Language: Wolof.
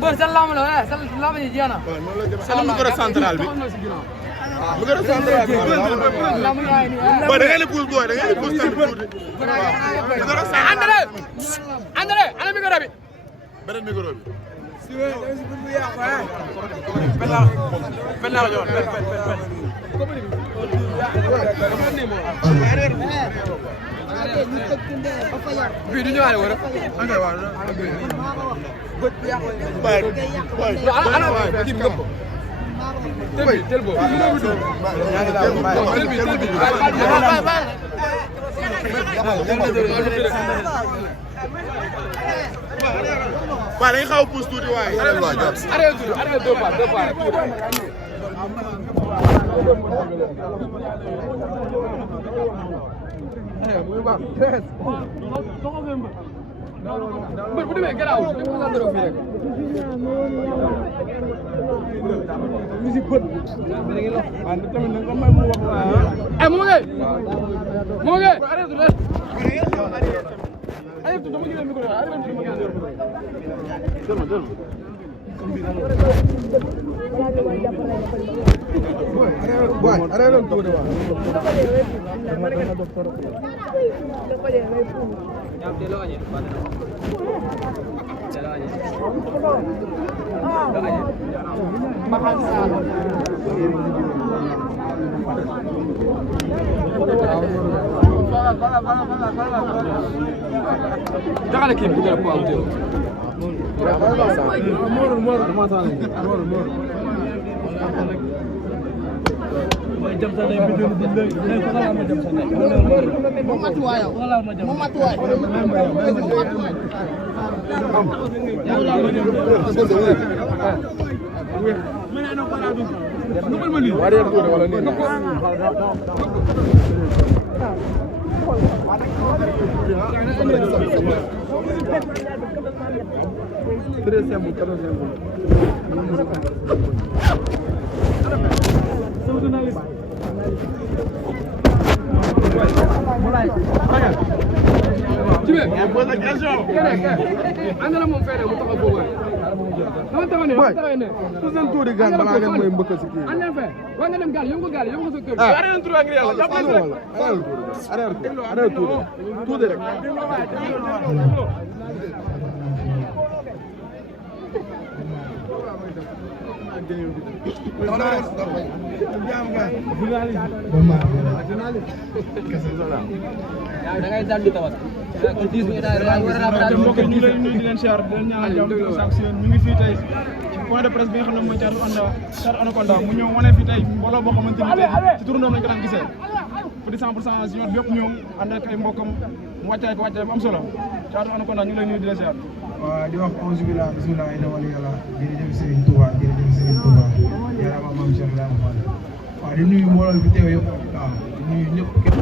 Mbër sa lamb la sa lamb ji jeex na. sa micro central bi. micro central bi. booy da ngeen di pousse booy da ngeen di pousse tamit tuuti. André André ana micro bi. beneen micro bi. bii du ñëwaale wala. waaw dañuy xaw a pousse tuuti waaye. arrêté deux pas. mbër bu demee gannaaw li mu la ndoro fii rek. musique bët. waaw tamit nag may mu wax. ay moo ngi. arrêté leen. arrêté dama gis micro boy arrêté leen tuuti waaw. Jangan lagi bukan apa itu. Jam sana yang video ni jam sana. Mematuai. Mana nak pada tu? Nombor mana? Waria tu wala ni. Anda mau fere mu taxaw bobu. Dama taxane, dama taxane. Tout sen tour di gan bala ngeen moy mbeuke ci ki. Anda fe. Wa nga dem gal, yongo sa kër. Arrêté tour ak yalla, jappal rek. Arrêté tour. Tout rek. Da ngay dal di tawat. Ko 10 minutes da mbokk ñu ngi leen nuyu di leen siyaar di leen ñaanal jàmm sax si yéen ñu ngi fii tey ci point de presse bi nga xam ne mooy Thiatou Anaconda mu ñëw wane fii tey mbooloo boo xamante ni tey ci turandoom lañ ko daan gisee fu di 100% junior bi yëpp ñëw ànd ak ay mbokkam mu wàccaay ko wàccaay bu am solo Thiatou Anaconda ñu ngi lay nuyu di leen siyaar waaw di wax auzu billah bismillah ina wali yàlla jërëjëf Serigne Touba yàlla ma maam Cheikh Ibrahima Fall waaw di nuyu mbooloo bi fi teew yëpp waaw di nuyu ñëpp képp